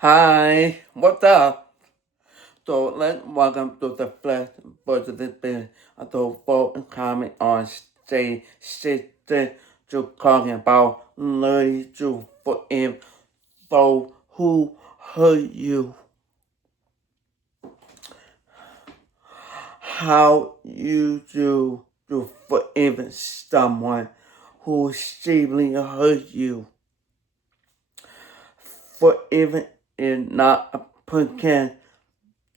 Hi, what's up? So let's welcome to the flesh versus the spirit. So vote and comment on stay sister to talking about learning to forgive those who hurt you. How you do to forgive someone who seriously hurt you. Forgiving is not a pretend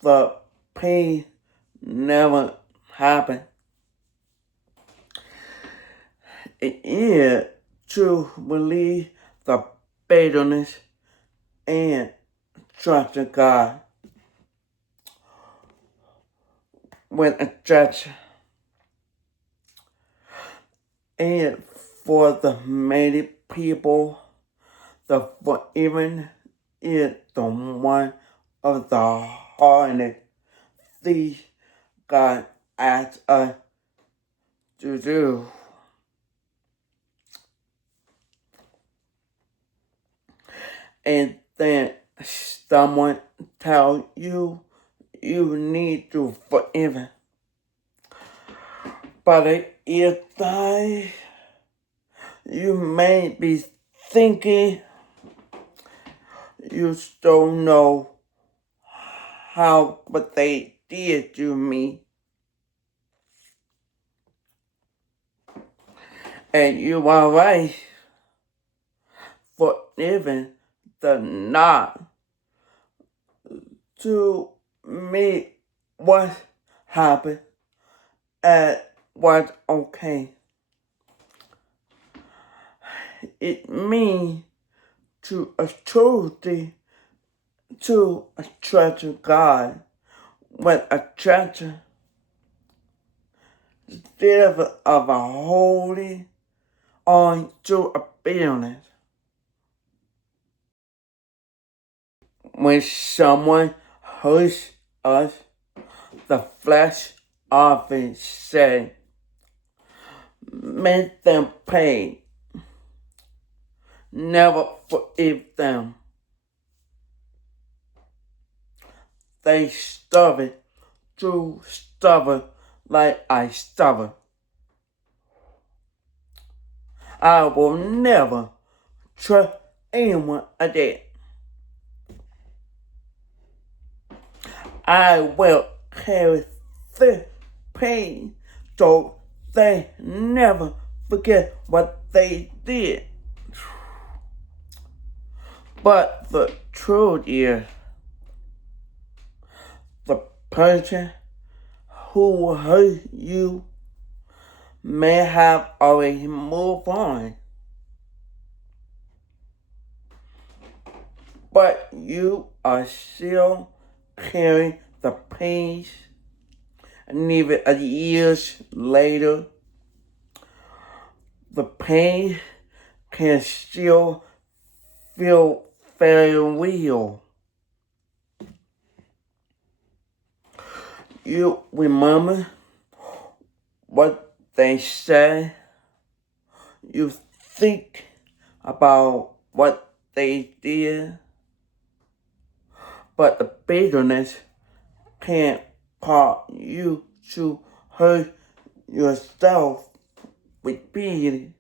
the pain never happened. It is to believe the bitterness and trust in God. When a judge and for the many people, the forgiven is the one of the hardest things God asks us to do. And then someone tells you you need to forgive. But inside, you may be thinking you still know how what they did to me. And you are right. Forgiving does not to me what happened and what's okay. It means to authority to a treasure God when a treasure instead of a holy on to a bitterness. When someone hurts us, the flesh often says, make them pay. Never forgive them. They stubborn, too stubborn like I stubborn. I will never trust anyone again. I will carry this pain so they never forget what they did. But the truth is, the person who hurt you may have already moved on. But you are still carrying the pain, and even years later, the pain can still feel very real. You remember what they say. You think about what they did. But the bitterness can cause you to hurt yourself repeatedly.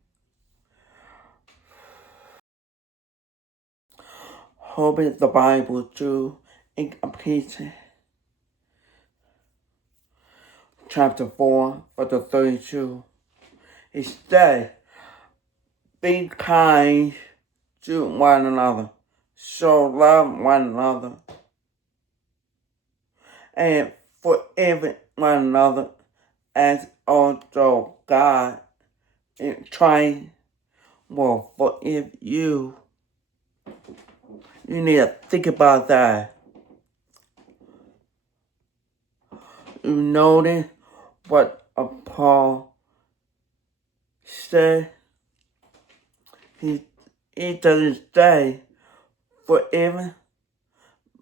Open the Bible to Ephesians chapter 4, verse 32. Instead, be kind to one another, so love one another, and forgive one another as also God in Christ will forgive you. You need to think about that. You notice what Paul said? He doesn't say forgive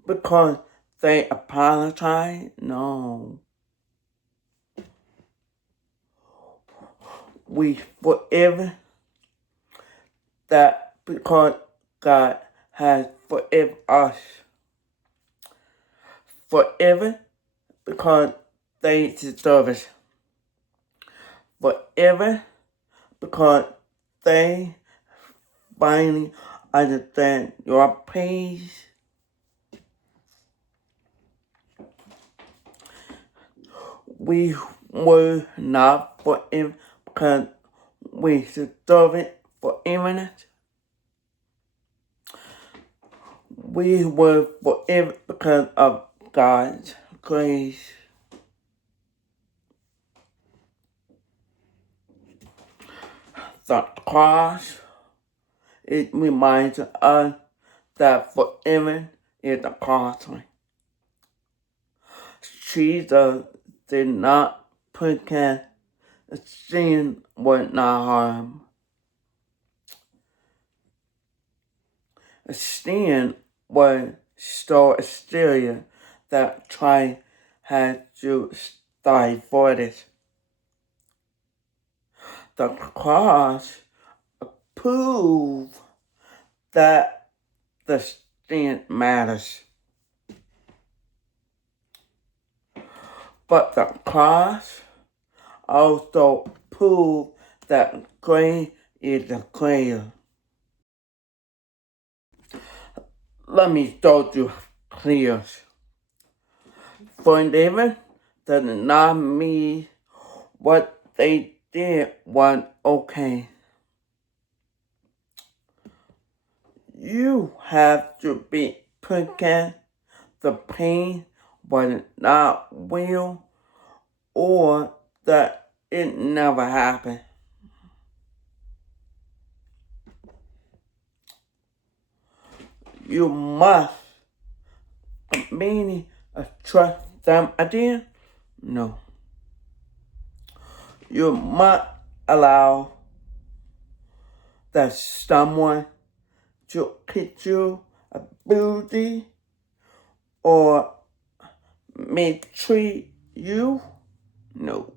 because they apologize. No. We forgive that because God has forgiven us. forever because they deserve it. Forever because they finally understand your pain. We were not forever because we deserve it forever. We were forever because of God's grace. The cross, it reminds us that forever is costly. Jesus did not pretend sin was not harm. Sin was so exterior that Christ had to die for it. The cross proved that the sin matters. But the cross also proved that grace is clear. Let me show you clear. Forgiven does not mean what they did was okay. You have to be prepared. The pain was not real or that it never happened. You must meaning trust them again? No. You must allow that someone to teach you ability or mistreat you? No.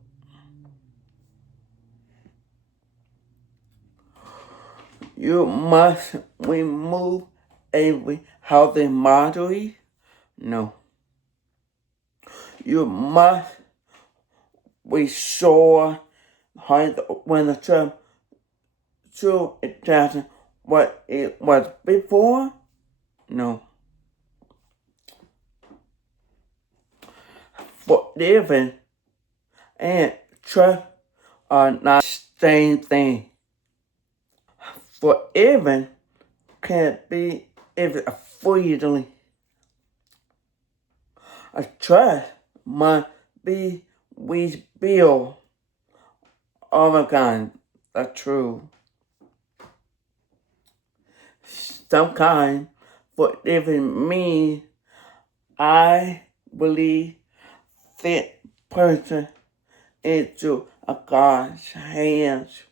You must remove every healthy model? No. You must restore when the term to exactly what it was before? No. Forgiving and trust are not the same thing. Forgiving can't be freely. A trust must be rebuilt over time. That's true. Sometimes forgiving means I believe this person into a God's hands,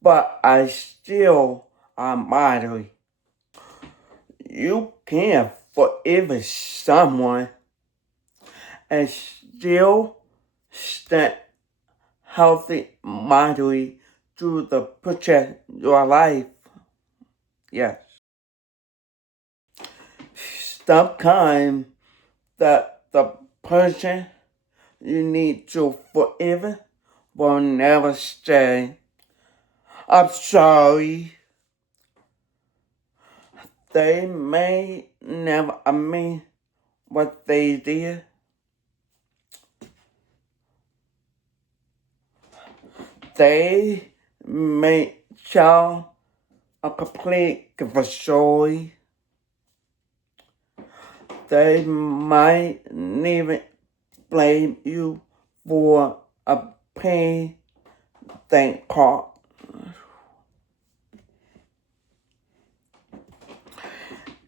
but I still am mighty. You can't forgive someone and still stand healthy mightily to the protect your life. Yes. Sometimes that the person you need to forgive will never say, I'm sorry. They may never admit what they did. They may show a complete sorry. They might even blame you for a pain they caused.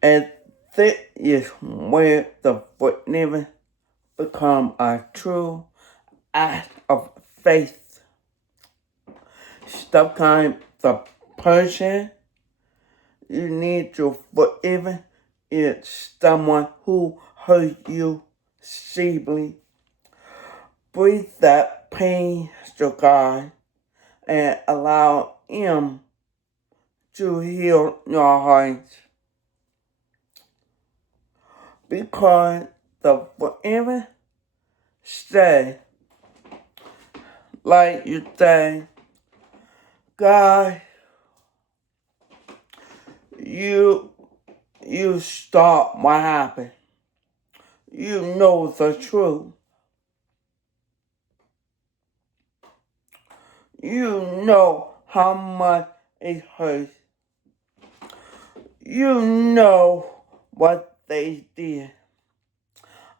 And this is where the forgiving become a true act of faith. Sometimes the person you need to forgive is someone who hurt you severely. Breathe that pain to God and allow Him to heal your heart. because the forever stay. Like you say, God, you stop what happened. You know the truth. You know how much it hurts. You know what they did.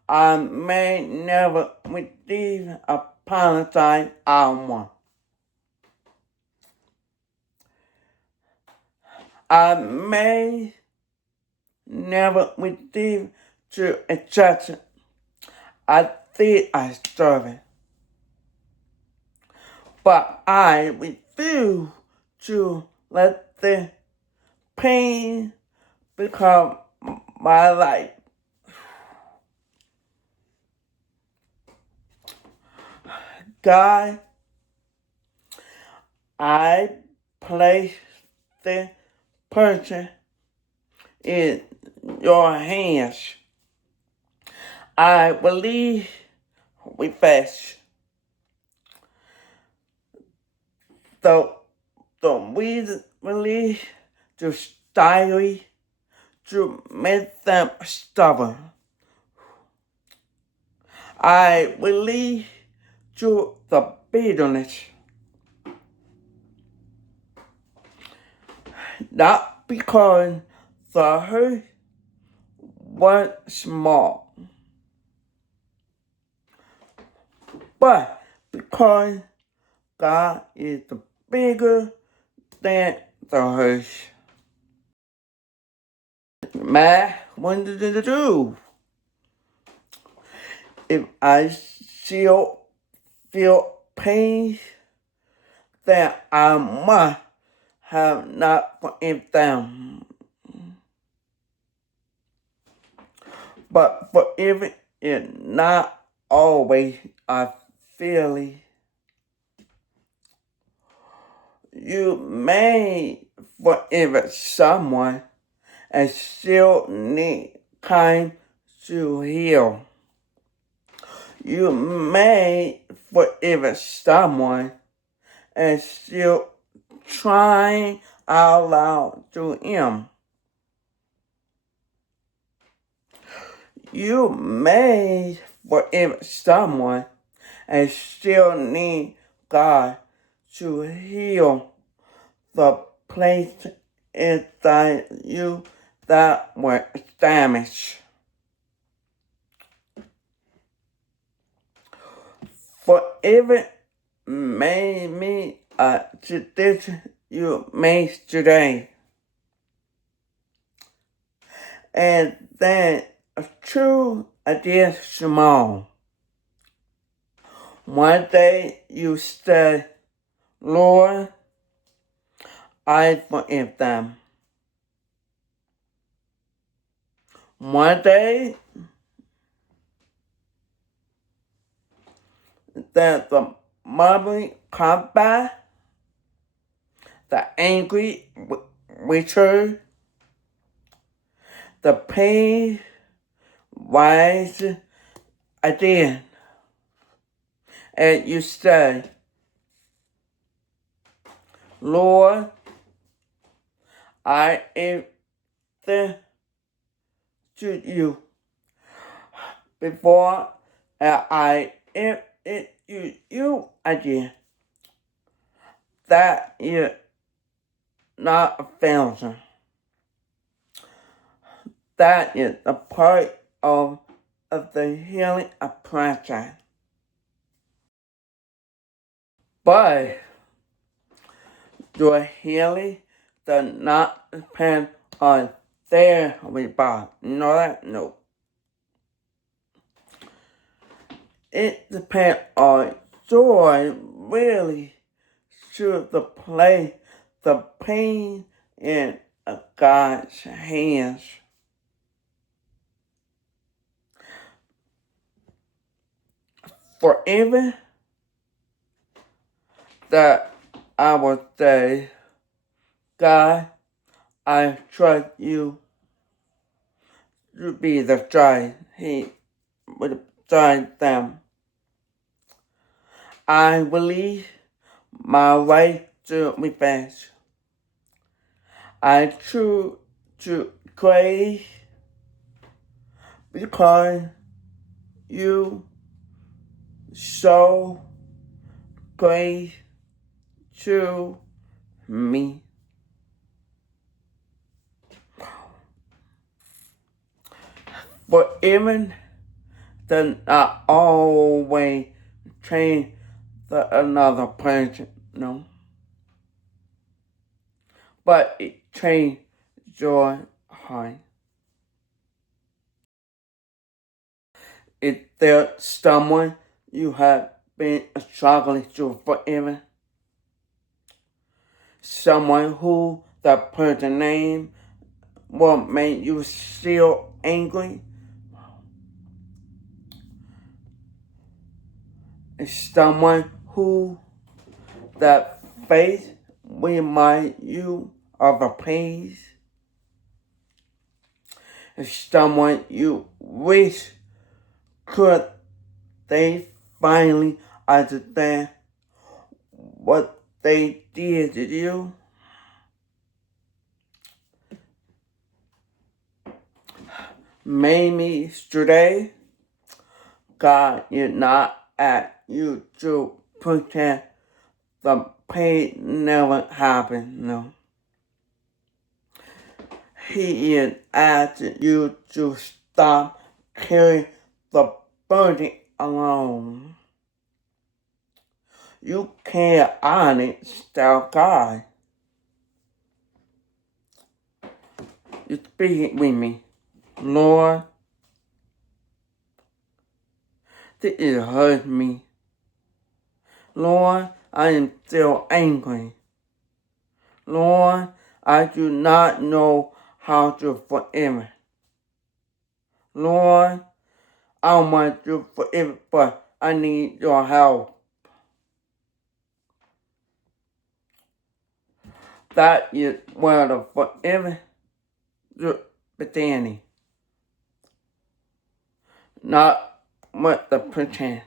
I may never receive apologize one. I may never receive to a judgment. I think I deserve it. But I refuse to let the pain become my life. God, I place the person in your hands. I believe we fast. The reason believe to style to make them stubborn. I believe to the bitterness. Not because the hurt was small, but because God is bigger than the hurt. Man, what did I do? If I still feel pain, then I must have not forgiven them. But forgiving is not always a feeling. You may forgive someone and still need time to heal. You may forgive someone and still trying out loud to him. You may forgive someone and still need God to heal the place inside you that was damaged. Forgiving may mean a decision you made today. And then a true idea small. One day you say, Lord, I forgive them. One day that the memory comes back, the angry return, the pain rises again. And you say, Lord, I am the to you before I am it you again. That is not a failure. That is a part of the healing process. But your healing does not depend on their rebound. No, that no. It depends on joy really to the play the pain in God's hands. For even that I would say, God, I trust you to be the joy He would join them. I believe my way to revenge. I choose to grace because you show grace to me. Forgiving does not always change another person, no. But it changes your heart. Is there someone you have been struggling to forgive? Someone who the person name will make you feel angry? Is someone who that face remind you of a place? Is someone you wish could they finally understand what they did to you? Maybe today, God is not at you to pretend the pain never happened, no. He is asking you to stop carrying the burden alone. You can't honest without God. You speak with me. Lord, this hurt me. Lord, I am still angry. Lord, I do not know how to forgive. Lord, I want to forgive, but I need your help. That is where the forgiveness should beginning, not with the pretend.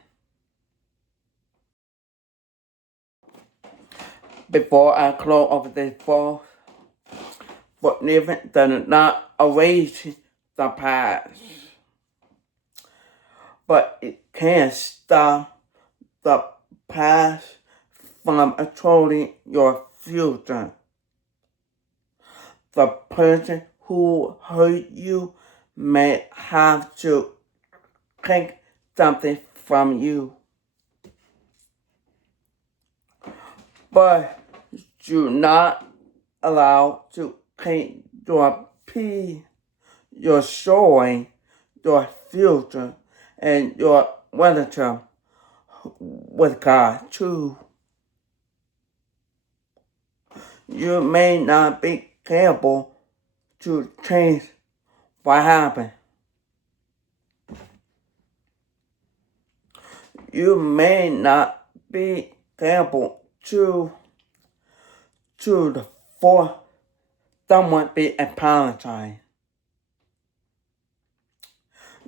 Before I close off this fall, forgiveness does not erase the past, but it can stop the past from controlling your future. The person who hurt you may have to take something from you, but do not allow to take your peace, your joy, your future, and your relationship with God too. You may not be capable to change what happened. You may not be capable to for someone be apologized.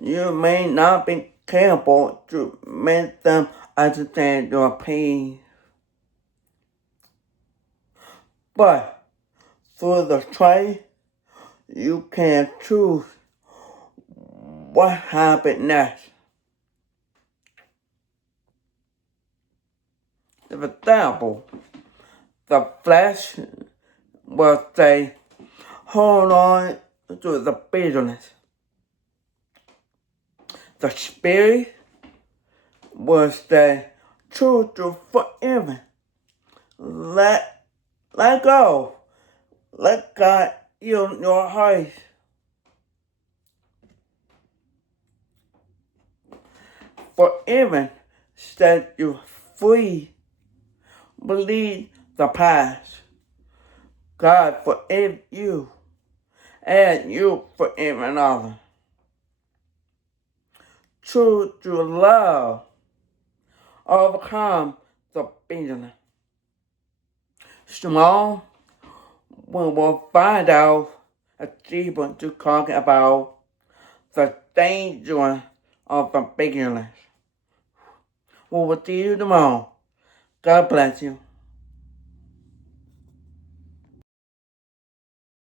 You may not be capable to make them understand your pain. But through the try, you can choose what happened next. For example, the flesh will say, hold on to the bitterness. The spirit will say, choose to forgive. Let go. Let God heal your heart. Forgiving set you free. Believe the past. God forgive you, and you forgive another. Choose to love. Overcome the bitterness. Tomorrow, we will find out a deeper to talk about the danger of the beginners. We will see you tomorrow. God bless you.